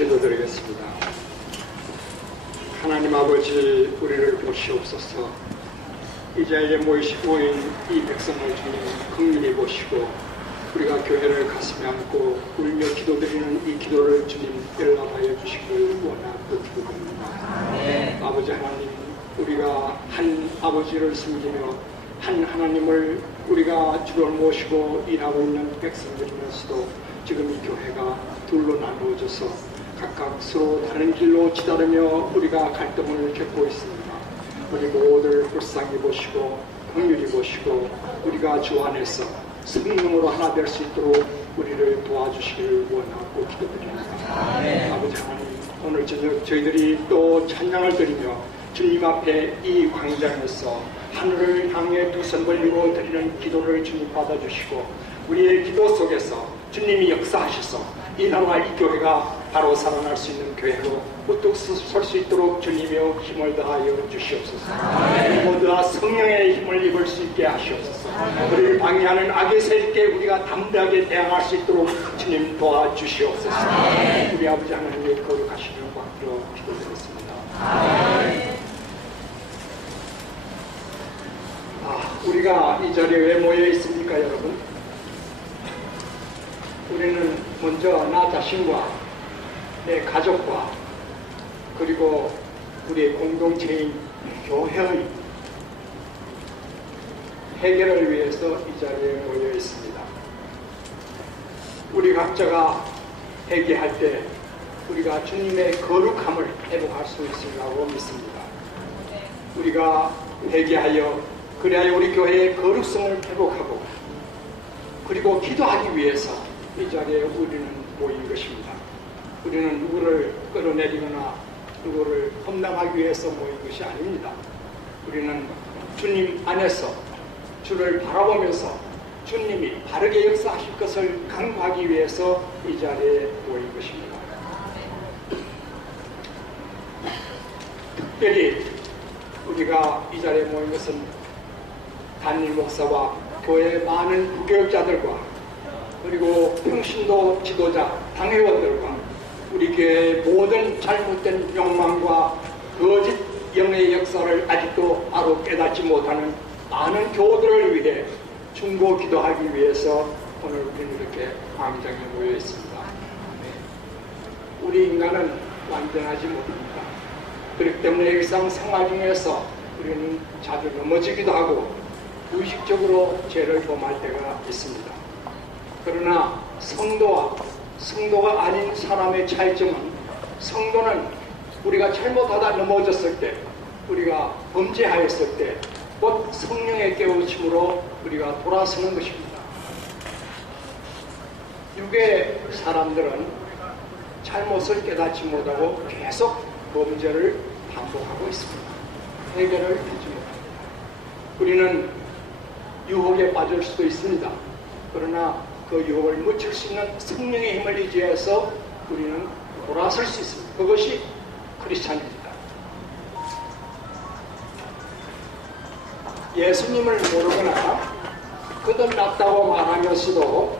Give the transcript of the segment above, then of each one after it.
기도드리겠습니다. 하나님 아버지, 우리를 보시옵소서. 이 자리에 모인 이 백성을 주님 긍휼히 보시고 우리가 교회를 가슴에 안고 울며 기도드리는 이 기도를 주님 연락하여 주시길 원하고 기도드립니다. 아버지 하나님, 우리가 한 아버지를 섬기며 한 하나님을 우리가 주를 모시고 일하고 있는 백성들이면서도 지금 이 교회가 둘로 나누어져서 각각 서로 다른 길로 치달으며 우리가 갈등을 겪고 있습니다. 우리 모두를 불쌍히 보시고 긍휼히 보시고 우리가 주 안에서 성령으로 하나 될 수 있도록 우리를 도와주시기를 원하고 기도드립니다. 아버지 하나님, 오늘 저녁 저희들이 또 찬양을 드리며 주님 앞에 이 광장에서 하늘을 향해 두 손 벌리고 드리는 기도를 주님 받아주시고 우리의 기도 속에서 주님이 역사하셔서 이 나라와 이 교회가 바로 살아날 수 있는 교회로 우뚝 설 수 있도록 주님이여 힘을 다하여 주시옵소서. 우리 모두가 성령의 힘을 입을 수 있게 하시옵소서. 우리를 방해하는 악의 세력에 우리가 담대하게 대항할 수 있도록 주님 도와주시옵소서. 우리 아버지 하나님의 거룩하시는 받들어 기도드렸습니다. 우리가 이 자리에 왜 모여 있습니까, 여러분? 우리는 먼저 나 자신과 내 가족과 그리고 우리의 공동체인 교회의 해결을 위해서 이 자리에 모여 있습니다. 우리 각자가 회개할 때 우리가 주님의 거룩함을 회복할 수 있으리라고 믿습니다. 우리가 회개하여 그래야 우리 교회의 거룩성을 회복하고 그리고 기도하기 위해서 이 자리에 우리는 모인 것입니다. 우리는 누구를 끌어내리거나 누구를 험담하기 위해서 모인 것이 아닙니다. 우리는 주님 안에서 주를 바라보면서 주님이 바르게 역사하실 것을 강구하기 위해서 이 자리에 모인 것입니다. 특별히 우리가 이 자리에 모인 것은 담임 목사와 교회의 많은 부교육자들과 그리고 평신도 지도자, 당회원들과 우리 교회의 모든 잘못된 욕망과 거짓 영의 역사를 아직도 바로 깨닫지 못하는 많은 교우들을 위해 중보 기도하기 위해서 오늘 우리는 이렇게 광장에 모여 있습니다. 우리 인간은 완전하지 못합니다. 그렇기 때문에 일상생활 중에서 우리는 자주 넘어지기도 하고 무의식적으로 죄를 범할 때가 있습니다. 그러나 성도가 아닌 사람의 차이점은 성도는 우리가 잘못하다 넘어졌을 때 우리가 범죄하였을 때 곧 성령의 깨우침으로 우리가 돌아서는 것입니다. 육의 사람들은 잘못을 깨닫지 못하고 계속 범죄를 반복하고 있습니다. 해결을 하지 못합니다. 우리는 유혹에 빠질 수도 있습니다. 그러나 그 유혹을 묻힐 수 있는 성령의 힘을 의지해서 우리는 돌아설 수 있습니다. 그것이 크리스찬입니다. 예수님을 모르거나 거듭났다고 말하면서도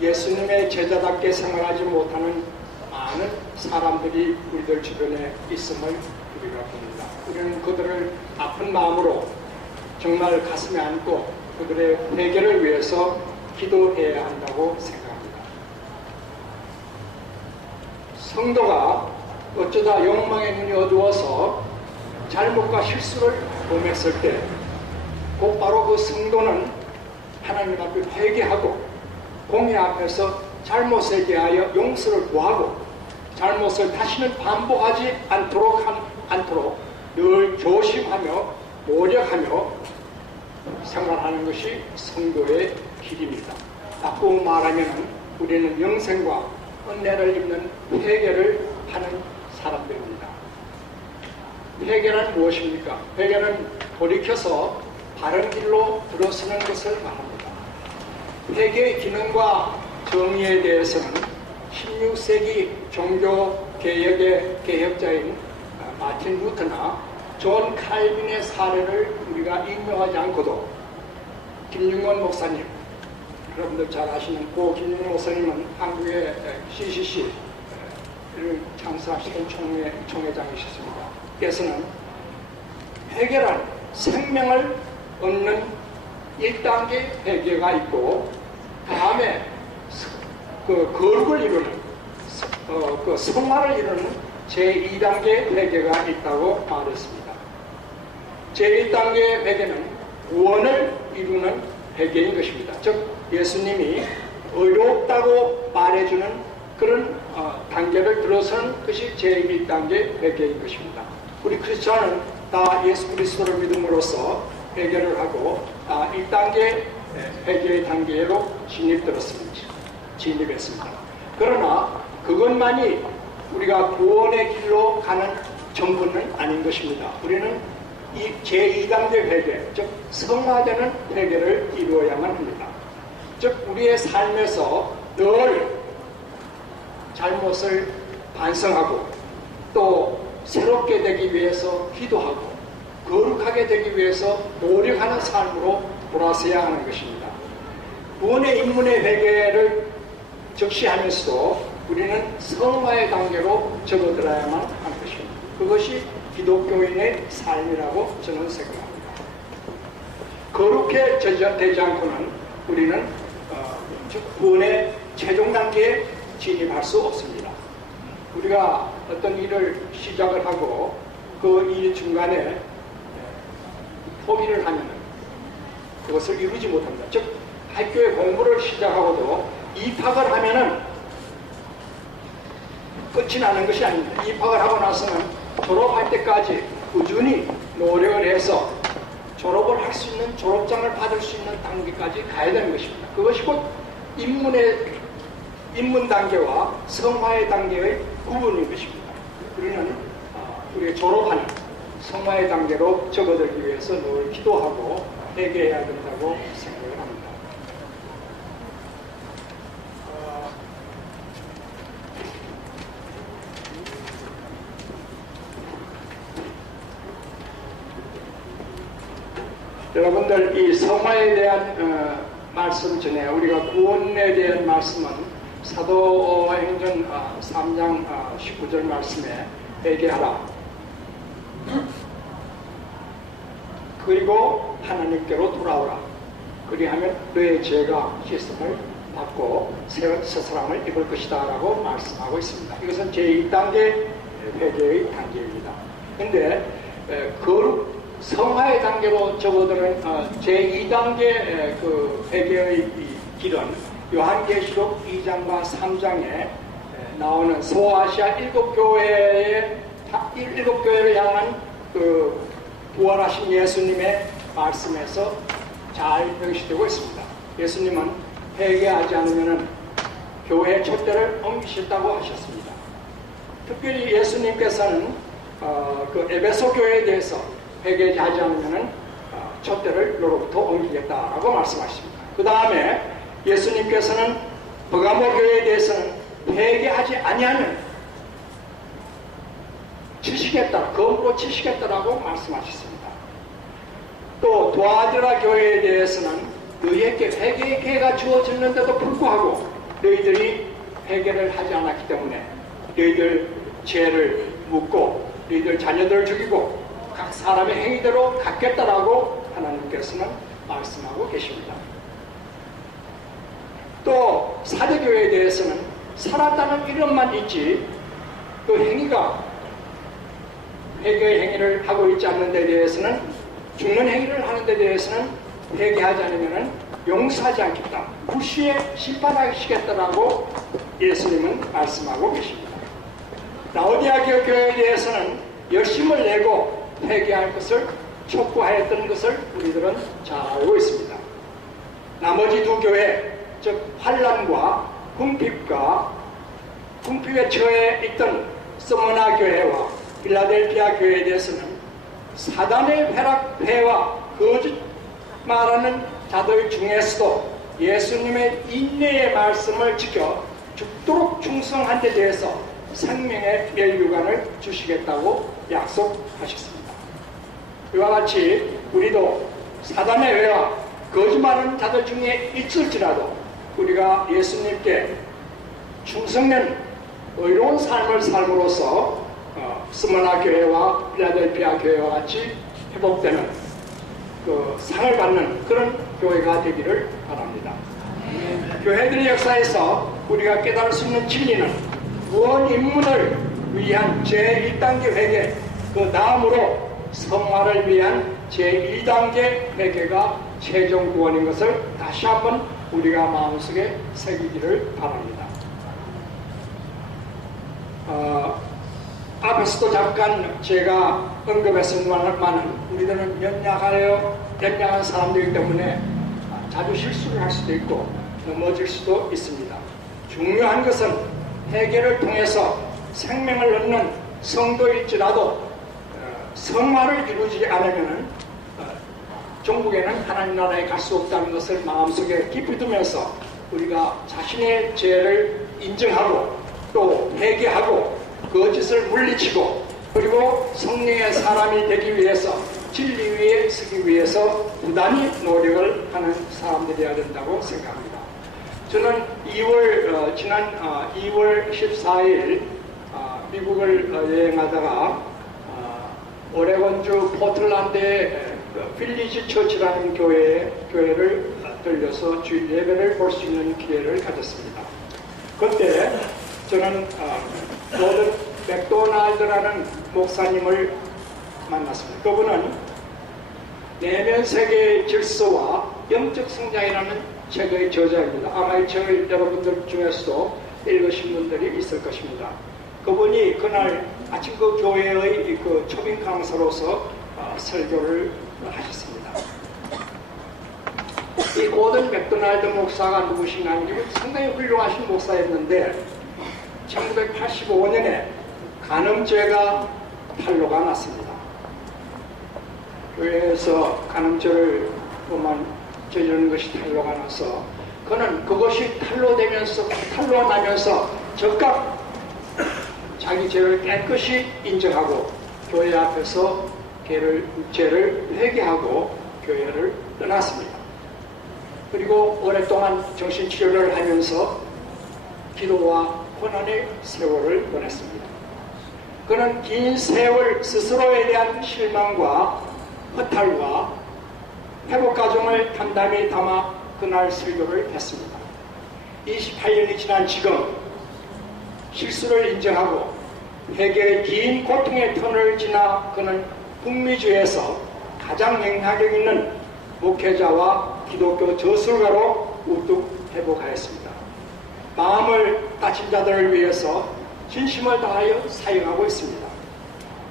예수님의 제자답게 생활하지 못하는 많은 사람들이 우리들 주변에 있음을 우리가 봅니다. 우리는 그들을 아픈 마음으로 정말 가슴에 안고 그들의 해결을 위해서 기도해야 한다고 생각합니다. 성도가 어쩌다 욕망의 눈이 어두워서 잘못과 실수를 범했을 때 곧바로 그 성도는 하나님 앞에 회개하고 공의 앞에서 잘못에 대하여 용서를 구하고 잘못을 다시는 반복하지 않도록 늘 조심하며 노력하며 생활하는 것이 성도의 길입니다. 바꾸고 말하면 우리는 영생과 은혜를 입는 회개를 하는 사람들입니다. 회개는 무엇입니까? 회개는 돌이켜서 바른 길로 들어서는 것을 말합니다. 회개의 기능과 정의에 대해서는 16세기 종교개혁의 개혁자인 마틴 루터나 존 칼빈의 사례를 우리가 인용하지 않고도 김윤건 목사님, 여러분들 잘 아시는 고김용 목사님은 한국의 CCC 를 창사하시던 총회장이셨습니다. 그래서는 회개란 생명을 얻는 1단계 회개가 있고, 다음에 거룩을 이루는 성화를 이루는 제2단계 회개가 있다고 말했습니다. 제1단계 회개는 구원을 이루는 회개인 것입니다. 즉 예수님이 의롭다고 말해주는 그런 단계를 들어서는 것이 제1단계 회개인 것입니다. 우리 크리스천은 다 예수 그리스도를 믿음으로써 회개를 하고 1단계 회개의 단계로 진입했습니다. 그러나 그것만이 우리가 구원의 길로 가는 전부는 아닌 것입니다. 우리는 이 제2단계 회개, 즉 성화되는 회개를 이루어야만 합니다. 즉 우리의 삶에서 늘 잘못을 반성하고 또 새롭게 되기 위해서 기도하고 거룩하게 되기 위해서 노력하는 삶으로 돌아서야 하는 것입니다. 구원의 인문의 회개를 적시하면서도 우리는 성화의 단계로 접어들어야만 하는 것입니다. 그것이 기독교인의 삶이라고 저는 생각합니다. 거룩해 되지 않고는 우리는 구원의 최종 단계에 진입할 수 없습니다. 우리가 어떤 일을 시작을 하고 그 일 중간에 포기를 하면 그것을 이루지 못합니다. 즉 학교에 공부를 시작하고도 입학을 하면은 끝이 나는 것이 아닙니다. 입학을 하고 나서는 졸업할 때까지 꾸준히 노력을 해서 졸업을 할 수 있는, 졸업장을 받을 수 있는 단계까지 가야 되는 것입니다. 그것이 곧 입문 단계와 성화의 단계의 구분인 것입니다. 우리는 우리가 졸업하는 성화의 단계로 접어들기 위해서 늘 기도하고 회개해야 된다고 생각을 합니다. 여러분들 이 성화에 대한 말씀 전에 우리가 구원에 대한 말씀은 사도행전 3장 19절 말씀에 회개하라. 그리고 하나님께로 돌아오라. 그리하면 너의 죄가 씻음을 받고 새 사람을 입을 것이다 라고 말씀하고 있습니다. 이것은 제1단계 회개의 단계입니다. 그런데 거룩 성화의 단계로 접어드는 제2단계 그 회개의 길은 요한계시록 2장과 3장에 나오는 소아시아 7교회를 향한 그 부활하신 예수님의 말씀에서 잘 명시되고 있습니다. 예수님은 회개하지 않으면 교회의 촛대를 옮기셨다고 하셨습니다. 특별히 예수님께서는 그 에베소 교회에 대해서 회개하지 않으면 촛대를 너로부터 옮기겠다라고 말씀하십니다. 그 다음에 예수님께서는 버가모 교회에 대해서는 회개하지 아니하면 치시겠다, 검으로 치시겠다라고 말씀하셨습니다. 또 도아드라 교회에 대해서는 너희에게 회개의 기회가 주어졌는데도 불구하고 너희들이 회개를 하지 않았기 때문에 너희들 죄를 묻고 너희들 자녀들을 죽이고 각 사람의 행위대로 갚겠다라고 하나님께서는 말씀하고 계십니다. 또 사대교회에 대해서는 살았다는 이름만 있지 그 행위가 회개의 행위를 하고 있지 않는 데 대해서는, 죽는 행위를 하는 데 대해서는 회개하지 않으면 용서하지 않겠다, 불시에 심판하시겠다라고 예수님은 말씀하고 계십니다. 라오디아 교회에 대해서는 열심을 내고 회개할 것을 촉구하였던 것을 우리들은 잘 알고 있습니다. 나머지 두 교회, 즉 환난과 궁핍에 처해 있던 스무나 교회와 필라델피아 교회에 대해서는 사단의 회와 거짓 말하는 자들 중에서도 예수님의 인내의 말씀을 지켜 죽도록 충성한 데 대해서 생명의 멸류관을 주시겠다고 약속하셨습니다. 이와 같이 우리도 사단의 회와 거짓말하는 자들 중에 있을지라도 우리가 예수님께 충성된 의로운 삶을 삶으로써 스무나 교회와 필라델피아 교회와 같이 회복되는 그 상을 받는 그런 교회가 되기를 바랍니다. 교회들의 역사에서 우리가 깨달을 수 있는 진리는 구원 입문을 위한 제1단계 회개, 그 다음으로 성화를 위한 제2단계 회개가 최종 구원인 것을 다시 한번 우리가 마음속에 새기기를 바랍니다. 앞에서도 잠깐 제가 언급했습니다만 우리들은 연약한 사람들이기 때문에 자주 실수를 할 수도 있고 넘어질 수도 있습니다. 중요한 것은 회개를 통해서 생명을 얻는 성도일지라도 성화를 이루지 않으면 종국에는 하나님 나라에 갈 수 없다는 것을 마음속에 깊이 두면서 우리가 자신의 죄를 인정하고 또 회개하고 거짓을 물리치고 그리고 성령의 사람이 되기 위해서 진리 위에 서기 위해서 부단히 노력을 하는 사람들이어야 된다고 생각합니다. 저는 지난 2월 14일 미국을 여행하다가 오레곤주 포틀랜드의 필리지 처치라는 교회를 들려서 주일 예배를 볼 수 있는 기회를 가졌습니다. 그때 저는 고든 맥도날드라는 목사님을 만났습니다. 그분은 내면 세계의 질서와 영적 성장이라는 책의 저자입니다. 아마 이 책을 여러분들 중에서도 읽으신 분들이 있을 것입니다. 그분이 그날 아침 그 교회의 그 초빙 강사로서 설교를 하셨습니다. 이 고든 맥도날드 목사가 누구신가 하면 상당히 훌륭하신 목사였는데 1985년에 간음죄가 탄로가 났습니다. 교회에서 간음죄를 저지르는 것이 탄로가 나서 그는 그것이 탄로나면서 즉각 자기 죄를 깨끗이 인정하고 교회 앞에서 죄를 회개하고 교회를 떠났습니다. 그리고 오랫동안 정신치료를 하면서 기도와 고난의 세월을 보냈습니다. 그는 긴 세월 스스로에 대한 실망과 허탈과 회복 과정을 담담히 담아 그날 설교를 했습니다. 28년이 지난 지금 실수를 인정하고 회개의 긴 고통의 터널을 지나 그는 북미주에서 가장 영향력 있는 목회자와 기독교 저술가로 우뚝 회복하였습니다. 마음을 다친 자들을 위해서 진심을 다하여 사용하고 있습니다.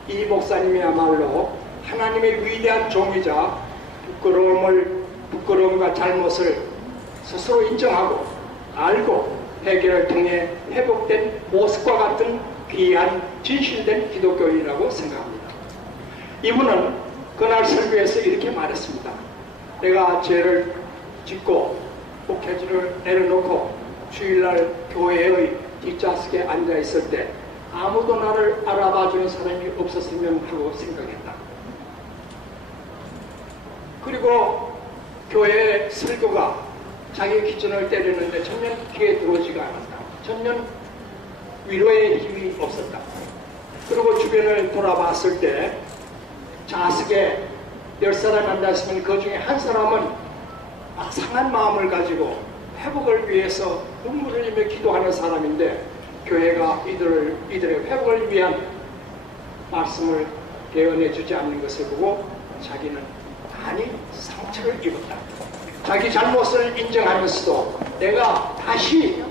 이 목사님이야말로 하나님의 위대한 종이자 부끄러움과 잘못을 스스로 인정하고 알고 회개를 통해 회복된 모습과 같은 귀한 진실된 기독교인이라고 생각합니다. 이분은 그날 설교에서 이렇게 말했습니다. 내가 죄를 짓고 목회지를 내려놓고 주일날 교회의 뒷좌석에 앉아 있을 때 아무도 나를 알아봐주는 사람이 없었으면 하고 생각했다. 그리고 교회의 설교가 자기 기준을 때리는데 전혀 귀에 들어오지가 않았다. 전혀 위로의 힘이 없었다. 그리고 주변을 돌아봤을 때 좌석에 10사람 앉아있으면 그 중에 한 사람은 상한 마음을 가지고 회복을 위해서 눈물을 흘리며 기도하는 사람인데 교회가 이들의 회복을 위한 말씀을 대언해 주지 않는 것을 보고 자기는 많이 상처를 입었다. 자기 잘못을 인정하면서도 내가 다시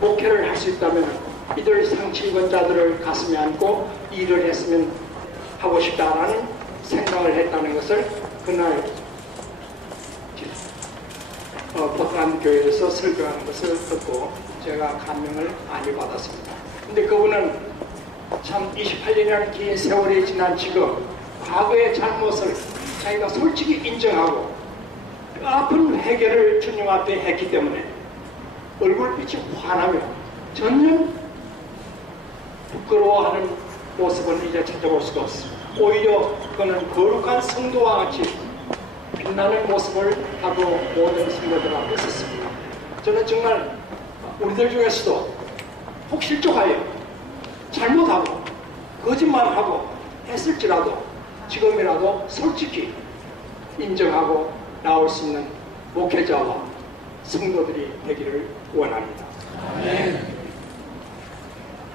목회를 할 수 있다면 이들 상처 입은 자들을 가슴에 안고 일을 했으면 하고 싶다라는 생각을 했다는 것을 그날 포트랜드 교회에서 설교하는 것을 듣고 제가 감명을 많이 받았습니다. 근데 그분은 참 28년이라는 긴 세월이 지난 지금 과거의 잘못을 자기가 솔직히 인정하고 그 아픈 회개를 주님 앞에 했기 때문에 얼굴빛이 환하며 전혀 부끄러워하는 모습은 이제 찾아볼 수가 없습니다. 오히려 그는 거룩한 성도와 같이 빛나는 모습을 하고 모든 성도들 앞에 섰습니다. 저는 정말 우리들 중에서도 혹 실족하여 잘못하고 거짓말하고 했을지라도 지금이라도 솔직히 인정하고 나올 수 있는 목회자와 성도들이 되기를 원합니다.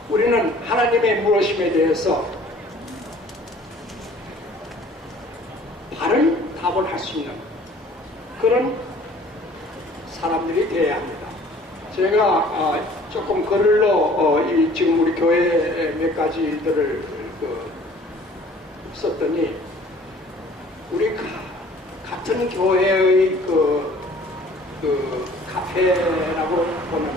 우리는 하나님의 부르심에 대해서 바른 답을 할 수 있는 그런 사람들이 되어야 합니다. 제가 조금 글로 지금 우리 교회 몇 가지들을 썼더니 우리 같은 교회의 카페라고 보면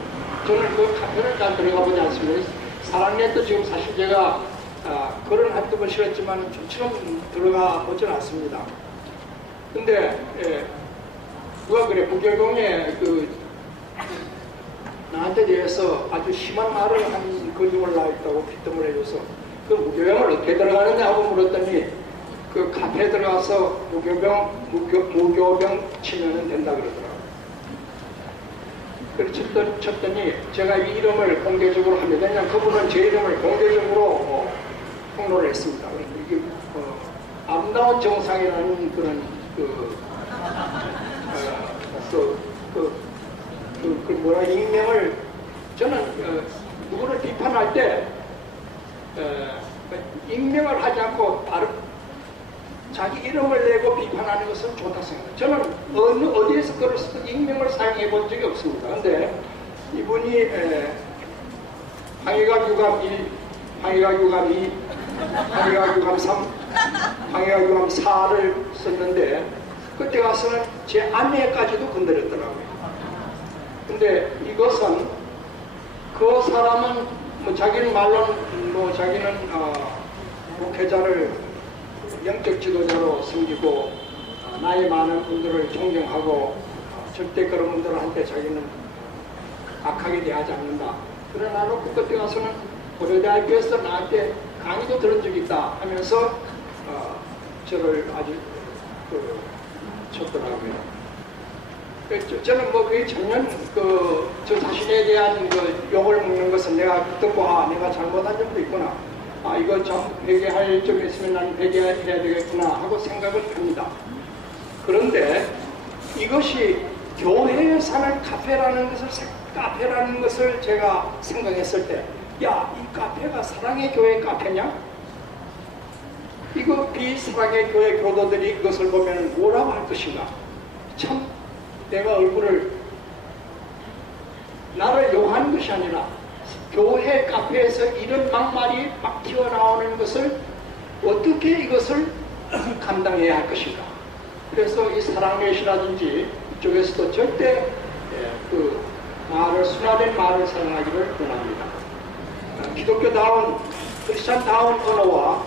저는 그 카페를 잘 들어가 보지 않습니다. 사랑넷도 지금 사실 제가 글은 한두 번 실었지만 좀처럼 들어가 보지는 않습니다. 근데 누가 그래 무교병에 나한테 대해서 아주 심한 말을 한 글이 올라있다고 피뜸을 해줘서 그 무교병을 어떻게 들어가느냐 하고 물었더니 그 카페에 들어가서 무교병 치면 된다 그러더라고요. 그래서 쳤더니 제가 이 이름을 공개적으로 합니다. 왜냐하면 그분은 제 이름을 공개적으로 폭로를 했습니다. 이게 아름다운 정상이라는 그런 뭐라 익명을 저는 누구를 비판할 때 익명을 하지 않고 자기 이름을 내고 비판하는 것은 좋다 생각합니다. 저는 어디에서 글을 쓰든 익명을 사용해 본 적이 없습니다. 그런데 이분이 방해가 유감 1, 방해가 유감 2, 방해가 유감 3, 방해가 유감 4를 썼는데 그때 가서는 제 아내까지도 건드렸더라고요. 근데 이것은 그 사람은 자기는 말로는 자기는 목회자를 영적 지도자로 섬기고 나이 많은 분들을 존경하고 절대 그런 분들한테 자기는 악하게 대하지 않는다. 그러나 놓고 그때 가서는 고려대학교에서 나한테 강의도 들은 적이 있다 하면서 저를 아주 쳤더라고요. 저는 그게 전혀 저 자신에 대한 욕을 먹는 것은 내가 듣고 내가 잘못한 점도 있구나. 이거 좀 회개할 점이 있으면 나는 회개해야 되겠구나 하고 생각을 합니다. 그런데 이것이 교회에 사는 카페라는 것을 제가 생각했을 때, 야, 이 카페가 사랑의 교회 카페냐? 이거 비사랑의 교회 교도들이 이것을 보면 뭐라고 할 것인가? 참, 내가 나를 욕하는 것이 아니라 교회 카페에서 이런 막말이 막 튀어나오는 것을 어떻게 이것을 감당해야 할 것인가. 그래서 이 사랑넷이라든지 이쪽에서도 절대 순화된 말을 사용하기를 원합니다. 기독교다운 크리스찬다운 언어와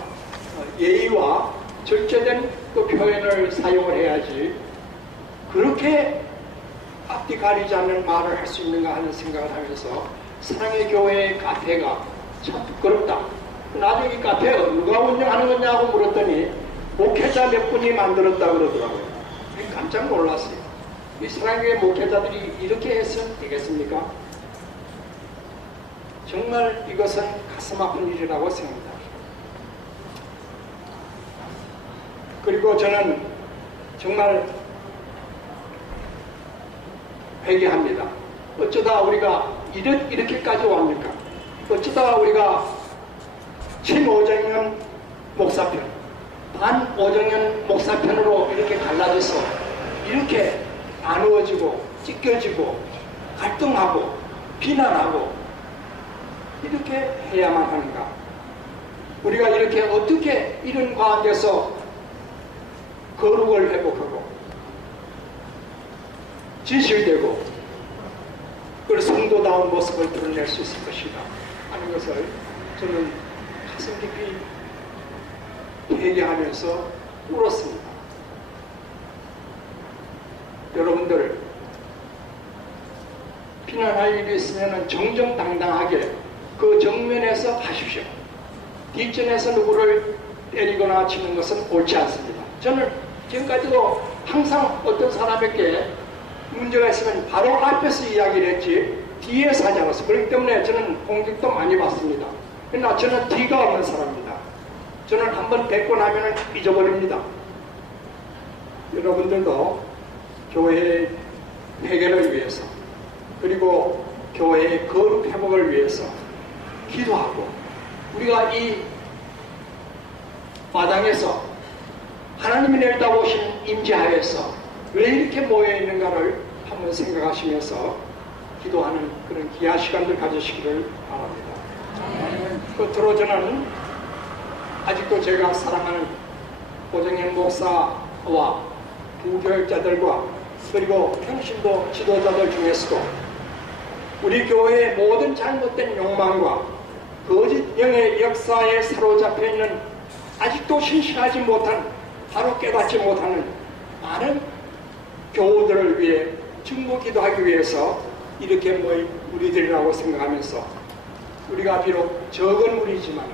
예의와 절제된 그 표현을 사용을 해야지 그렇게 앞뒤 가리지 않는 말을 할 수 있는가 하는 생각을 하면서 사랑의 교회의 카페가 참 부끄럽다. 나중에 이 카페 누가 운영하는 거냐고 물었더니 목회자 몇 분이 만들었다 그러더라고요. 깜짝 놀랐어요. 이 사랑의 목회자들이 이렇게 해서는 되겠습니까? 정말 이것은 가슴 아픈 일이라고 생각합니다. 그리고 저는 정말 회개합니다. 어쩌다 우리가 이렇게까지 왔습니까? 어쩌다 우리가 친오정연 목사편, 반오정연 목사편으로 이렇게 갈라져서 이렇게 나누어지고 찢겨지고 갈등하고 비난하고 이렇게 해야만 하는가? 우리가 이렇게 어떻게 이런 가운데서 거룩을 회복하고 진실되고 그 성도다운 모습을 드러낼 수 있을 것인가 하는 것을 저는 가슴 깊이 회개하면서 울었습니다. 여러분들 비난할 일이 있으면 정정당당하게 그 정면에서 하십시오. 뒷전에서 누구를 때리거나 치는 것은 옳지 않습니다. 저는 지금까지도 항상 어떤 사람에게 문제가 있으면 바로 앞에서 이야기를 했지 뒤에서 하지 않았어. 그렇기 때문에 저는 공격도 많이 받습니다. 그러나 저는 뒤가 없는 사람입니다. 저는 한번 뵙고 나면 잊어버립니다. 여러분들도 교회의 회개를 위해서 그리고 교회의 거룩 회복을 위해서 기도하고 우리가 이 마당에서 하나님이 내려다보신 임재하에서 왜 이렇게 모여있는가를 한번 생각하시면서 기도하는 그런 귀한 시간들 가지시기를 바랍니다. 끝으로 저는 아직도 제가 사랑하는 고정현 목사와 부교육자들과 그리고 평신도 지도자들 중에서도 우리 교회의 모든 잘못된 욕망과 거짓 영의 역사에 사로잡혀 있는 아직도 신실하지 못한 바로 깨닫지 못하는 많은 교우들을 위해 중보 기도하기 위해서 이렇게 모인 우리들이라고 생각하면서 우리가 비록 적은 무리지만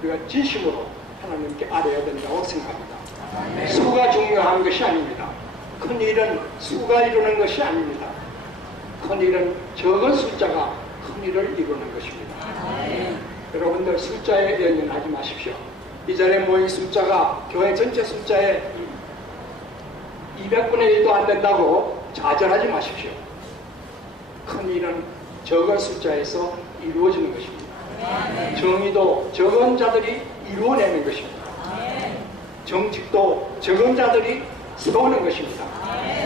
우리가 진심으로 하나님께 아뢰어야 된다고 생각합니다. 수가 중요한 것이 아닙니다. 큰 일은 수가 이루는 것이 아닙니다. 큰 일은 적은 숫자가 큰 일을 이루는 것입니다. 여러분들 숫자에 연연하지 마십시오. 이 자리에 모인 숫자가 교회 전체 숫자의 200분의 1도 안 된다고 좌절하지 마십시오. 큰 일은 적은 숫자에서 이루어지는 것입니다. 정의도 적은 자들이 이루어내는 것입니다. 정직도 적은 자들이 세우는 것입니다.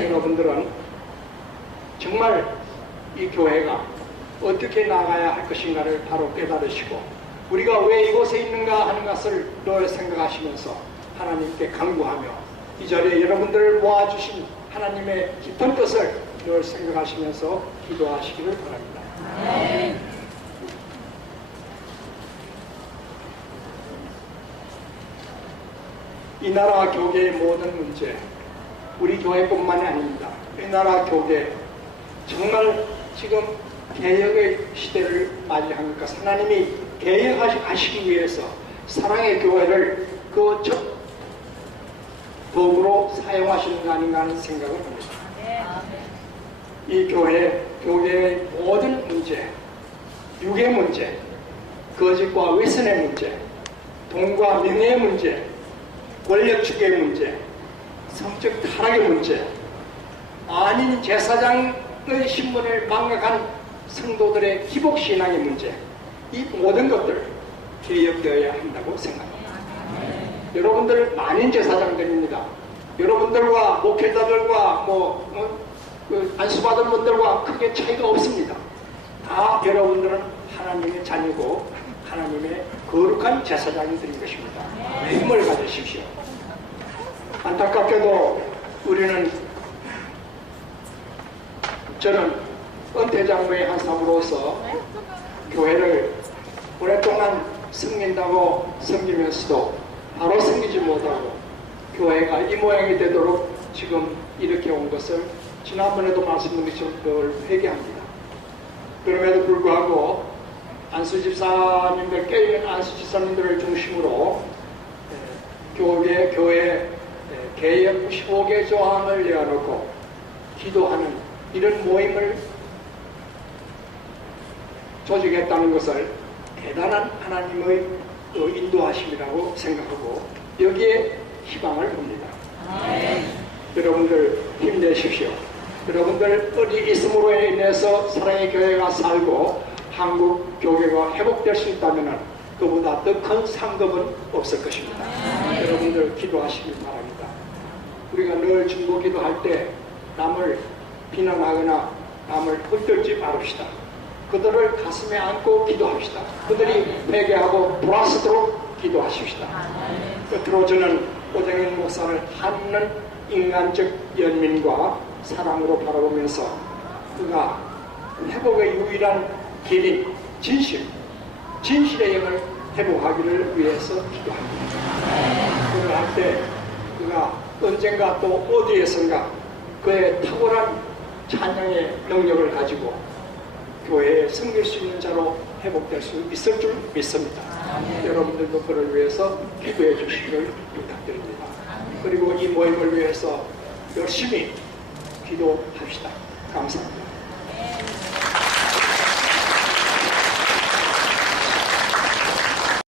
여러분들은 정말 이 교회가 어떻게 나가야 할 것인가를 바로 깨달으시고 우리가 왜 이곳에 있는가 하는 것을 늘 생각하시면서 하나님께 간구하며 이 자리에 여러분들을 모아주신 하나님의 깊은 뜻을 늘 생각하시면서 기도하시기를 바랍니다. 이 나라 교계의 모든 문제, 우리 교회뿐만이 아닙니다. 이 나라 교계 정말 지금 개혁의 시대를 맞이한 것, 하나님이 개혁하시기 위해서 사랑의 교회를 그 첫 도구로 사용하시는 거 아닌가 하는 생각을 합니다. 이 교계의 모든 문제, 육의 문제, 거짓과 위선의 문제, 돈과 명예의 문제, 권력축의 문제, 성적 타락의 문제, 아닌 제사장의 신분을 망각한 성도들의 기복신앙의 문제, 이 모든 것들 개혁되어야 한다고 생각합니다. 여러분들 만인 제사장들입니다. 여러분들과 목회자들과 안수받은 분들과 크게 차이가 없습니다. 다 여러분들은 하나님의 자녀고 하나님의 거룩한 제사장들인 것입니다. 힘을 가지십시오. 안타깝게도 저는 은퇴장로의 한 사람으로서 교회를 오랫동안 섬기면서도 바로 섬기지 못하고 교회가 이 모양이 되도록 지금 이렇게 온 것을 지난번에도 말씀드린 것처럼 늘 회개합니다. 그럼에도 불구하고 안수집사님들, 깨어있는 안수집사님들을 중심으로 교회 개혁 15개 조항을 내어놓고 기도하는 이런 모임을 조직했다는 것을 대단한 하나님의 인도하심이라고 생각하고 여기에 희망을 봅니다. 여러분들 힘내십시오. 여러분들 어디 있음으로 인해서 사랑의 교회가 살고 한국 교회가 회복될 수 있다면 그보다 더 큰 상급은 없을 것입니다. 여러분들 기도하시기 바랍니다. 우리가 늘 중보 기도할 때 남을 비난하거나 남을 헐뜯지 말읍시다. 그들을 가슴에 안고 기도합시다. 그들이 회개하고 돌아서도록 기도하십시다. 끝으로 저는 고정현 목사를 하는 인간적 연민과 사랑으로 바라보면서 그가 회복의 유일한 길인 진실의 영을 회복하기를 위해서 기도합니다. 그걸 할 때 그가 언젠가 또 어디에선가 그의 탁월한 찬양의 능력을 가지고 교회에 섬길 수 있는 자로 회복될 수 있을 줄 믿습니다. 여러분들도 그를 위해서 기도해 주시기를 부탁드립니다. 그리고 이 모임을 위해서 열심히 기도합시다. 감사합니다.